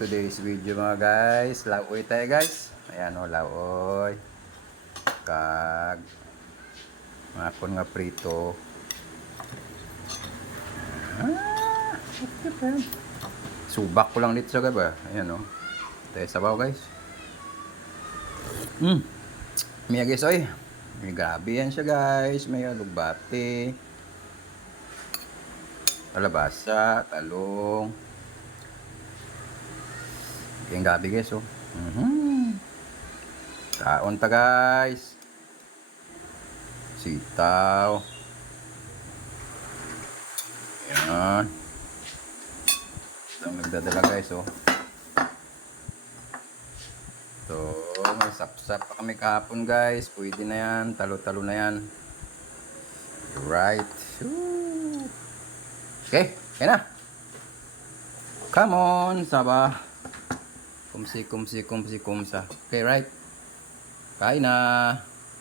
today's video mga guys. Laoy tayo guys. Ayan o, laoy. Kag mga kon nga prito. Ah. Subak ko lang dito sa gaba. Ayan o. Tayo sabaw guys. Hmm. Miya guys oy. May grabe yan siya guys. May alugbate. Kalabasa, talong. Yung gabi guys oh. Mhm. Kaon ta guys. Sitaw. Yan. Ang nagdadala guys oh. So, may sapsap pa kami kahapon guys. Pwede na yan. Talo-talo na yan. Right. Woo. Okay, na. Come on, Saba. Kumsi, kumsi, kumsi, kumsa. Okay, right. Kain na.